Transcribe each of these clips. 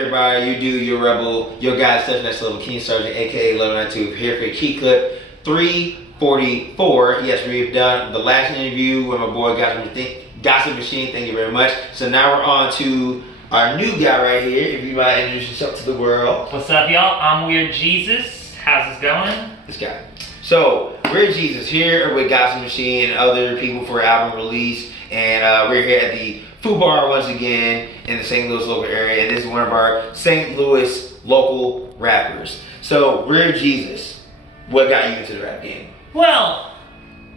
everybody? You do, your rebel, your guy, Steph Next Level, King Sergeant, aka 1192, here for KeeKlip 344. Yes, we've done the last interview with my boy Gossip Machine. Thank you very much. So now we're on to our new guy right here. If you might introduce yourself to the world. What's up, y'all? I'm Weird Jesus. How's this going? This guy. So, Weird Jesus here with Gossip Machine and other people for album release. And we're here at the Food Bar once again in the St. Louis local area. And this is one of our St. Louis local rappers. So, Weird Jesus, what got you into the rap game? Well,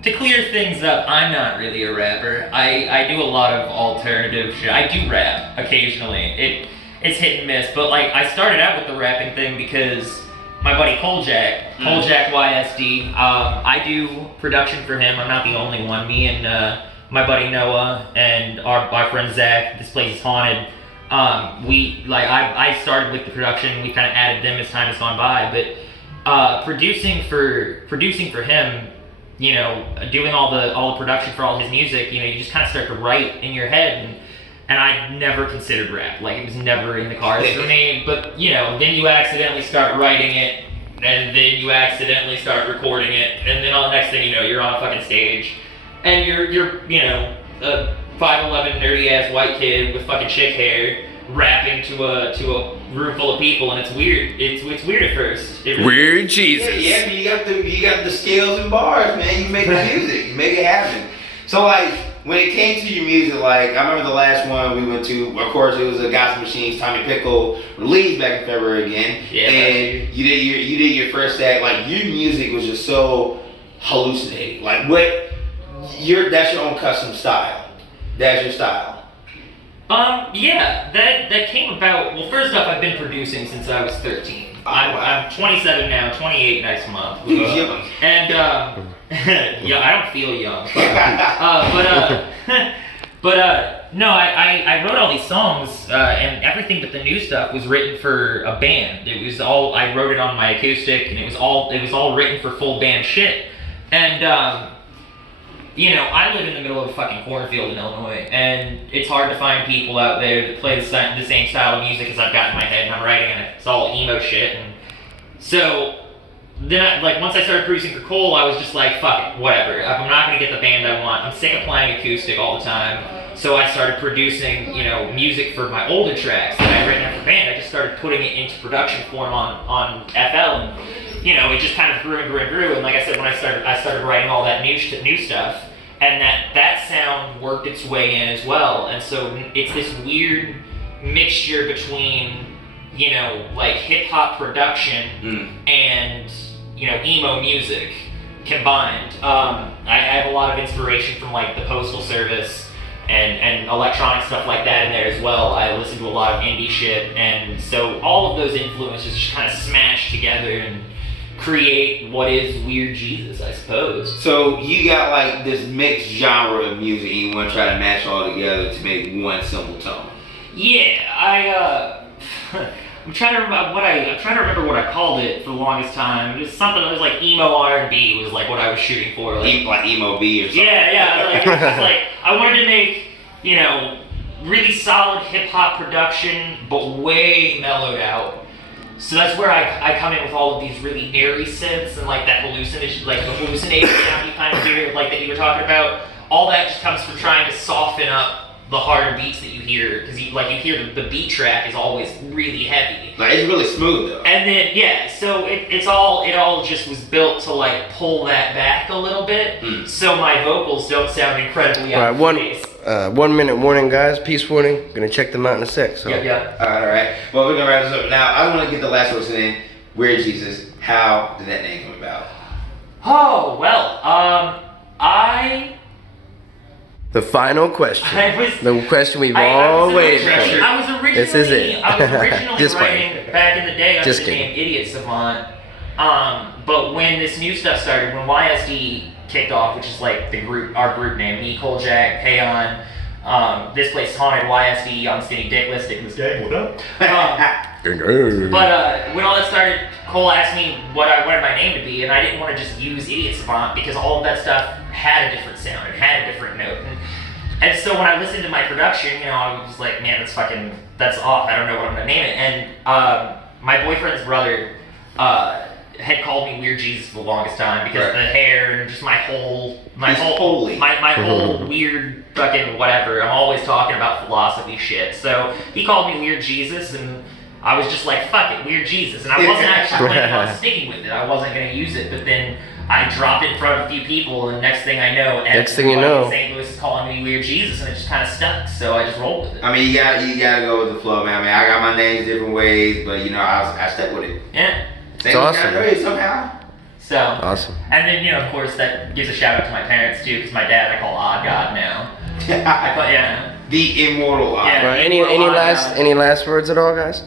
to clear things up, I'm not really a rapper. I do a lot of alternative shit. I do rap occasionally. It's hit and miss. But like, I started out with the rapping thing because my buddy Koljack YSD, I do production for him. I'm not the only one. Me and my buddy Noah and our friend Zach, This Place is Haunted. I started with the production. We kind of added them as time has gone by. But producing for him, you know, doing all the production for all his music, you know, you just kind of start to write in your head. And I never considered rap. Like, it was never in the cards for me. But, you know, then you accidentally start writing it, and then you accidentally start recording it, and then all the next thing you know, you're on a fucking stage, and you're you know, a 5'11" nerdy ass white kid with fucking chick hair rapping to a room full of people, and it's weird. It's weird at first. Weird Jesus. Yeah, you got the scales and bars, man. You make the music, you make it happen. So like, when it came to your music, like, I remember the last one we went to, of course, it was a Gossip Machine's Tommy Pickle release back in February again. Yeah. And you did your first act. Like, your music was just so hallucinating. Like, that's your own custom style. That's your style. Yeah, that came about. Well, first off, I've been producing since I was 13. I'm 27 now, 28 next month. Young. And yeah, I don't feel young. No, I wrote all these songs, and everything but the new stuff was written for a band. It was all, I wrote it on my acoustic, and it was all written for full band shit. And you know, I live in the middle of a fucking cornfield in Illinois, and it's hard to find people out there that play the same style of music as I've got in my head, and I'm writing, and it's all emo shit. And so then, once I started producing for Cole, I was just like, fuck it, whatever. If I'm not gonna get the band I want, I'm sick of playing acoustic all the time. So I started producing, you know, music for my older tracks that I'd written for band. I just started putting it into production form on FL, and you know, it just kind of grew and grew and grew. And like I said, when I started writing all that new stuff, and that sound worked its way in as well. And so it's this weird mixture between, you know, like hip hop production and, you know, emo music combined. I have a lot of inspiration from like the Postal Service and electronic stuff like that in there as well. I listen to a lot of indie shit, and so all of those influences just kind of smash together and create what is Weird Jesus, I suppose. So you got like this mixed genre of music, and you want to try to match all together to make one simple tone. Yeah, I'm trying to remember what I called it for the longest time. It was something that was like emo R&B was like what I was shooting for. Like emo B or something. Yeah. Like, it's like I wanted to make, you know, really solid hip hop production, but way mellowed out. So that's where I come in with all of these really airy synths and like that hallucinating sound you kind of hear, like that you were talking about. All that just comes from trying to soften up the harder beats that you hear, because you hear the beat track is always really heavy. Like, it's really smooth though. And then yeah, so it all just was built to like pull that back a little bit, so my vocals don't sound incredibly out of place. 1 minute warning, guys. Peace warning. Gonna check them out in a sec. So. Yeah. All right. Well, we're gonna wrap this up now. I want to get the last person in. Weird Jesus. How did that name come about? Oh well, The final question. The question we've all waited for. I was originally writing back in the day under the name Idiot Savant. But when this new stuff started, when YSD kicked off, which is like our group name, me, Koljack, Payon, This Place is Haunted, YSD, I'm Skinny Dickless, Dickless Gang, what up? But when all that started, Cole asked me what I wanted my name to be, and I didn't want to just use Idiot Savant because all of that stuff had a different sound and had a different note. And so when I listened to my production, you know, I was like, man, that's that's off. I don't know what I'm gonna name it. And my boyfriend's brother had called me Weird Jesus for the longest time because the hair and just my whole weird fucking whatever. I'm always talking about philosophy shit. So he called me Weird Jesus, and I was just like, fuck it, Weird Jesus. And I wasn't actually planning on sticking with it. I wasn't gonna use it, but then I dropped it in front of a few people, and next thing I know, everybody in St. Louis is calling me Weird Jesus, and it just kind of stuck. So I just rolled with it. I mean, you gotta go with the flow, man. I mean, I got my names different ways, but you know, I stuck with it. Yeah. It's awesome. Somehow. So awesome. And then of course that gives a shout out to my parents too, because my dad I call Odd God now. The immortal Odd. Yeah, Any last words at all, guys?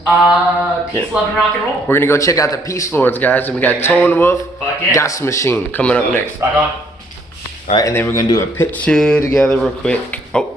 Peace, love, and rock and roll. We're gonna go check out the Peace Lords, guys, and we got Tone Wolf, Fuck yeah. Gas Machine coming up next. Rock on. All right, and then we're gonna do a picture together real quick. Oh.